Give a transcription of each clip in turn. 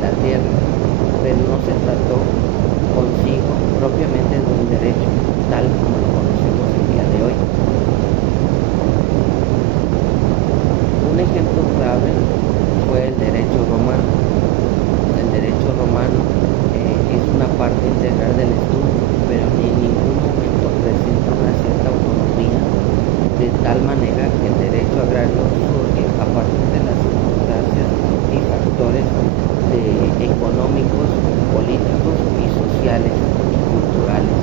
la tierra, pero no se trató consigo propiamente de un derecho tal como lo conocemos el día de hoy. Un ejemplo clave fue el derecho romano. El derecho romano es una parte integral del estudio, pero en ningún momento presenta una cierta autonomía, de tal manera que el derecho agrario surge a partir de las circunstancias y factores económicos, políticos y sociales y culturales.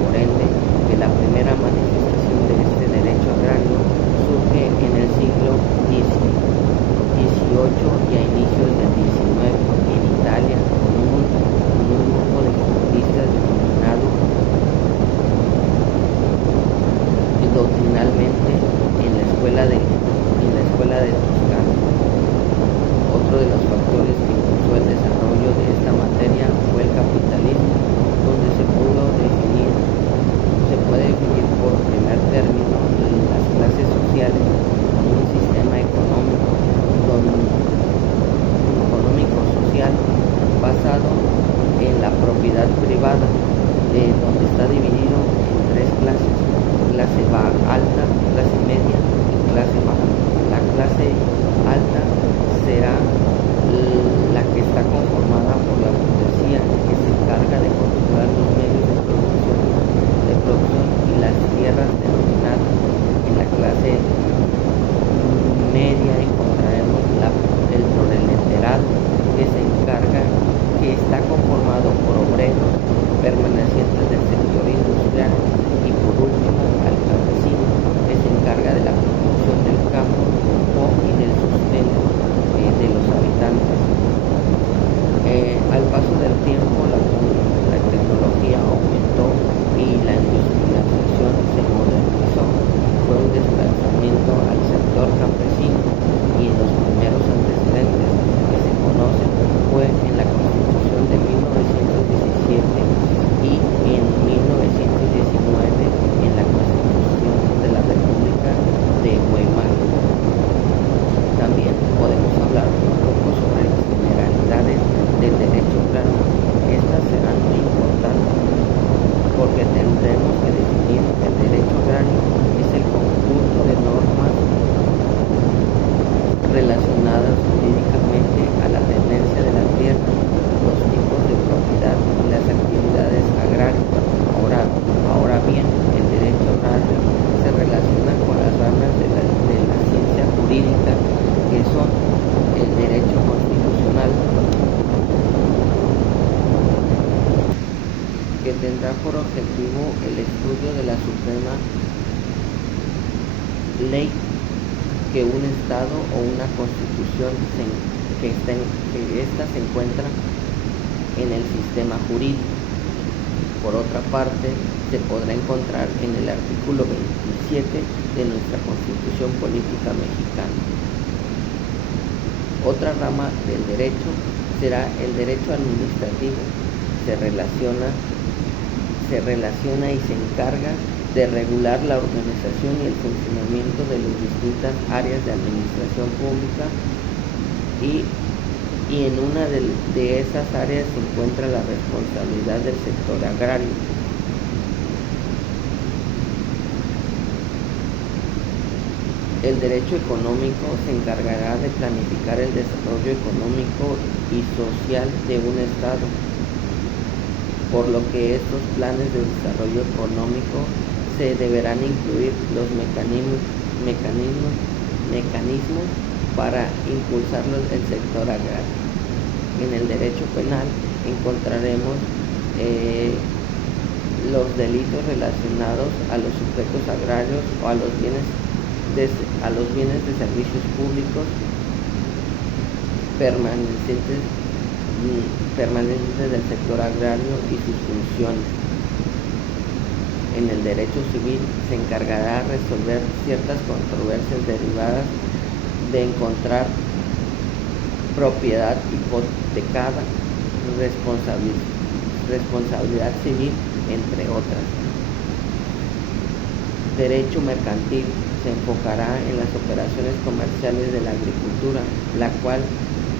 Por ende, que la primera manifestación de este derecho agrario surge en el siglo XVIII y a inicios del XIX en Italia con un grupo de juristas denominado doctrinalmente en la escuela de Toscana. Otro de los factores que impulsó el desarrollo de esta materia fue el capitalismo, donde se puede definir por primer término las clases sociales como un sistema económico-social basado en la propiedad privada, donde está dividido en tres clases: clase alta, clase media y clase baja. La clase alta será la que está conformada por la burguesía, que se encarga de controlar los medios de producción y las tierras denominadas. En la clase media encontraremos el proletariado, que está conformado por obreros permanecientes del sector industrial, y por último al campesino, que se encarga de la producción del campo y del sustento de los habitantes. Al paso del tiempo la tecnología aumentó y la industrialización se modernizó. Fue un desplazamiento al sector campesino, y en los primeros antecedentes que se conocen fue en la Constitución de 1917 y en 1919 en la Constitución de la República de Weimar. También podemos hablar un poco sobre las generalidades del derecho agrario. Estas serán muy importantes porque tendremos que definir que el derecho agrario es el conjunto de normas relacionadas jurídicamente a la tenencia de la tierra, los tipos de propiedad y las actividades agrarias. Ahora bien, el derecho agrario se relaciona con las ramas de la ciencia jurídica, que son el derecho constitucional, que tendrá por objetivo el estudio de la suprema ley que un Estado o una Constitución que ésta se encuentra en el sistema jurídico. Por otra parte, se podrá encontrar en el artículo 27 de nuestra Constitución Política Mexicana. Otra rama del derecho será el derecho administrativo. Se relaciona y se encarga de regular la organización y el funcionamiento de las distintas áreas de administración pública, y en una de esas áreas se encuentra la responsabilidad del sector agrario. El derecho económico se encargará de planificar el desarrollo económico y social de un Estado, por lo que estos planes de desarrollo económico se deberán incluir los mecanismos para impulsar el sector agrario. En el derecho penal encontraremos los delitos relacionados a los sujetos agrarios o a los bienes de servicios públicos permanentes del sector agrario y sus funciones. En el derecho civil se encargará de resolver ciertas controversias derivadas de encontrar propiedad hipotecada, responsabilidad civil, entre otras. Derecho mercantil se enfocará en las operaciones comerciales de la agricultura, la cual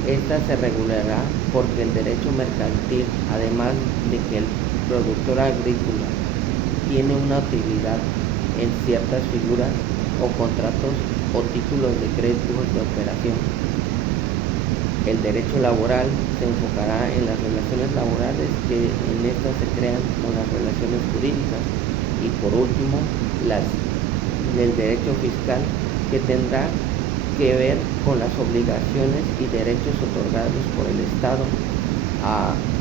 Esta se regulará porque el derecho mercantil, además de que el productor agrícola tiene una utilidad en ciertas figuras o contratos o títulos de créditos de operación. El derecho laboral se enfocará en las relaciones laborales que en estas se crean con las relaciones jurídicas. Y por último, el derecho fiscal, que tendrá que ver con las obligaciones y derechos otorgados por el Estado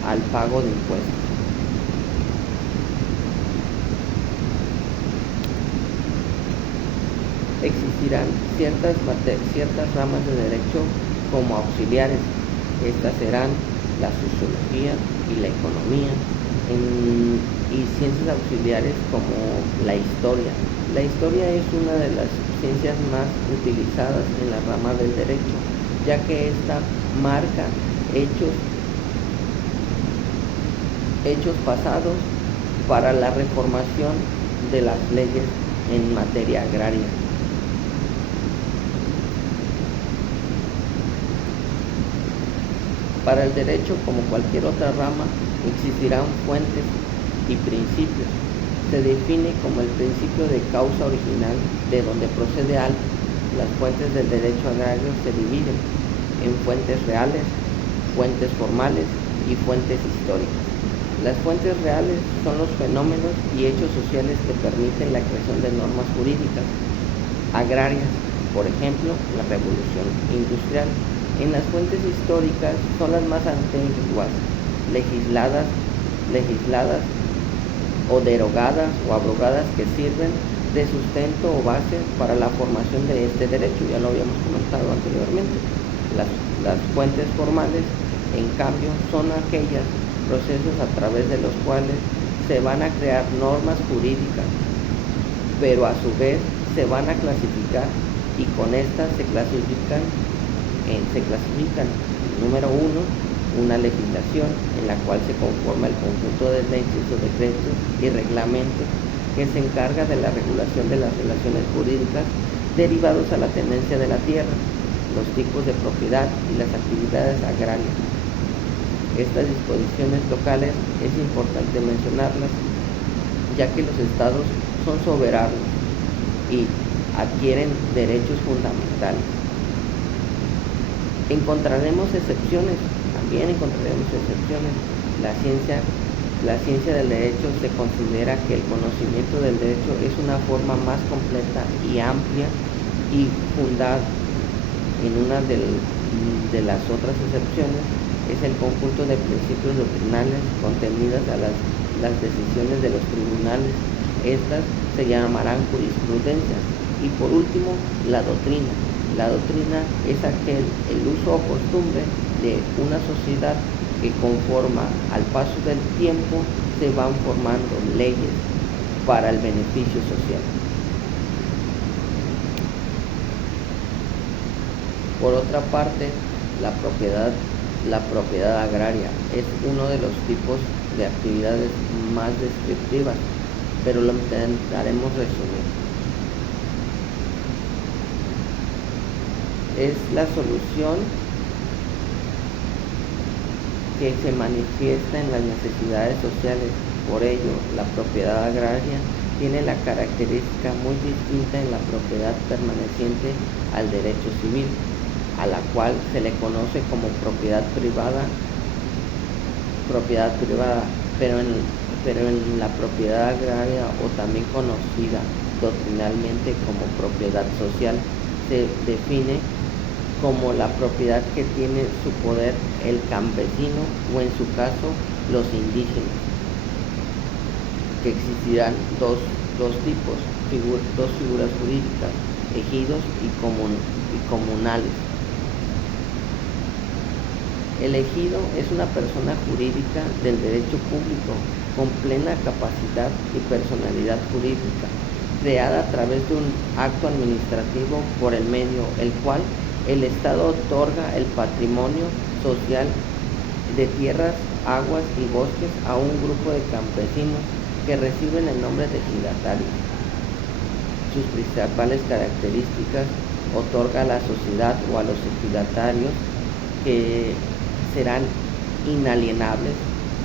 al pago de impuestos. Existirán ciertas ramas de derecho como auxiliares. Estas serán la sociología y la economía, y ciencias auxiliares como la historia. La historia es una de las ciencias más utilizadas en la rama del derecho, ya que ésta marca hechos pasados para la reformación de las leyes en materia agraria. Para el derecho, como cualquier otra rama, existirán fuentes y principios. Se define como el principio de causa original, de donde procede algo. Las fuentes del derecho agrario se dividen en fuentes reales, fuentes formales y fuentes históricas. Las fuentes reales son los fenómenos y hechos sociales que permiten la creación de normas jurídicas agrarias, por ejemplo, la revolución industrial. En las fuentes históricas son las más antiguas, legisladas o derogadas o abrogadas, que sirven de sustento o base para la formación de este derecho. Ya lo habíamos comentado anteriormente. Las fuentes formales, en cambio, son aquellos procesos a través de los cuales se van a crear normas jurídicas, pero a su vez se van a clasificar, y con estas se clasifican, número uno, una legislación en la cual se conforma el conjunto de leyes o decretos y reglamentos que se encarga de la regulación de las relaciones jurídicas derivados a la tenencia de la tierra, los tipos de propiedad y las actividades agrarias. Estas disposiciones locales es importante mencionarlas, ya que los estados son soberanos y adquieren derechos fundamentales. También encontraremos excepciones. La ciencia del derecho se considera que el conocimiento del derecho es una forma más completa y amplia y fundada. En una de las otras excepciones es el conjunto de principios doctrinales contenidas a las decisiones de los tribunales. Estas se llamarán jurisprudencias. Y por último, la doctrina. La doctrina es el uso o costumbre de una sociedad que, conforme al paso del tiempo, se van formando leyes para el beneficio social. Por otra parte, la propiedad agraria es uno de los tipos de actividades más descriptivas, pero lo intentaremos resumir. Es la solución que se manifiesta en las necesidades sociales. Por ello, la propiedad agraria tiene la característica muy distinta en la propiedad perteneciente al derecho civil, a la cual se le conoce como propiedad privada, pero en la propiedad agraria, o también conocida doctrinalmente como propiedad social, se define como la propiedad que tiene su poder el campesino, o en su caso los indígenas, que existirán dos figuras jurídicas, ejidos y comunales. El ejido es una persona jurídica del derecho público con plena capacidad y personalidad jurídica, creada a través de un acto administrativo por el medio el cual el Estado otorga el patrimonio social de tierras, aguas y bosques a un grupo de campesinos que reciben el nombre de ejidatarios. Sus principales características: otorga a la sociedad o a los ejidatarios que serán inalienables,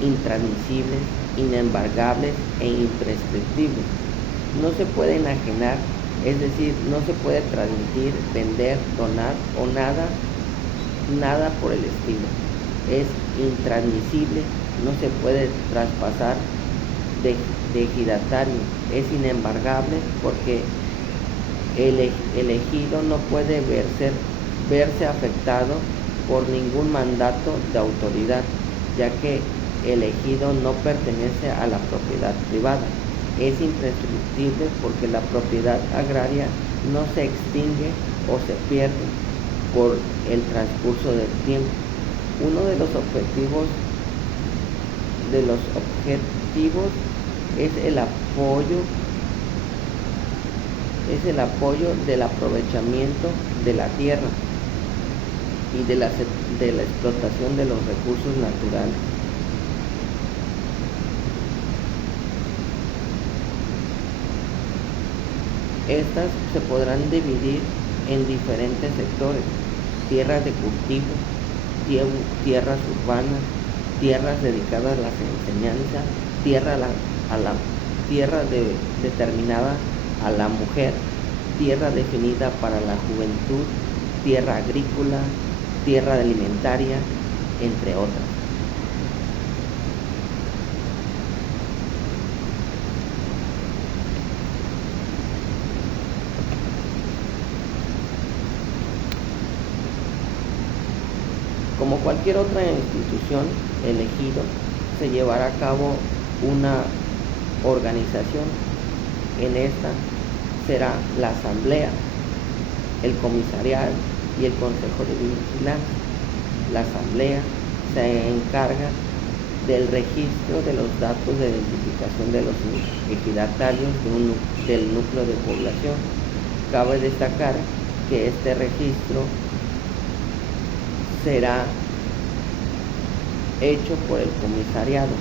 intransmisibles, inembargables e imprescriptibles. No se puede enajenar, es decir, no se puede transmitir, vender, donar o nada por el estilo. Es intransmisible, no se puede traspasar de ejidatario, es inembargable porque el elegido no puede verse afectado por ningún mandato de autoridad, ya que el ejido no pertenece a la propiedad privada. Es imprescriptible porque la propiedad agraria no se extingue o se pierde por el transcurso del tiempo. Uno de los objetivos es el apoyo del aprovechamiento de la tierra y de la explotación de los recursos naturales. Estas se podrán dividir en diferentes sectores: tierras de cultivo, tierras urbanas, tierras dedicadas a la enseñanza, tierra determinada a la mujer, tierra definida para la juventud, tierra agrícola, tierra alimentaria, entre otras. Como cualquier otra institución, el ejido se llevará a cabo una organización. En esta será la asamblea, el comisariado y el consejo de vigilancia. La asamblea se encarga del registro de los datos de identificación de los ejidatarios del núcleo de población. Cabe destacar que este registro será hecho por el comisariado.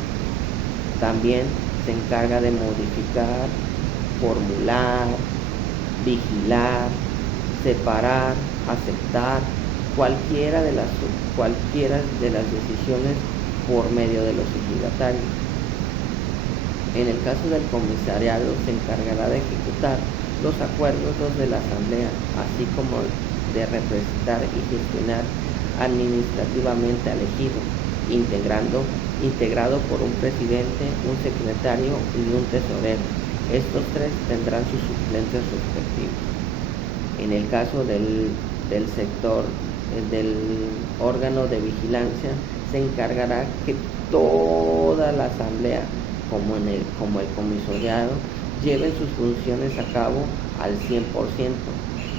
También se encarga de modificar, formular, vigilar, separar, aceptar cualquiera de las decisiones por medio de los ejidatarios. En el caso del comisariado se encargará de ejecutar los acuerdos de la asamblea, así como de representar y gestionar administrativamente al ejido, integrado por un presidente, un secretario y un tesorero. Estos tres tendrán sus suplentes respectivos. En el caso del sector del órgano de vigilancia, se encargará que toda la asamblea, como el comisariado, lleven sus funciones a cabo al 100%.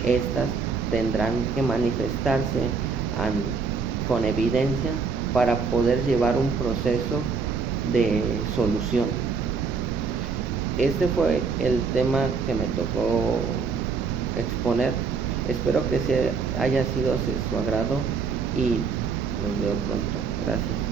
Estas tendrán que manifestarse con evidencia para poder llevar un proceso de solución. Este fue el tema que me tocó exponer. Espero que haya sido de su agrado y nos veo pronto. Gracias.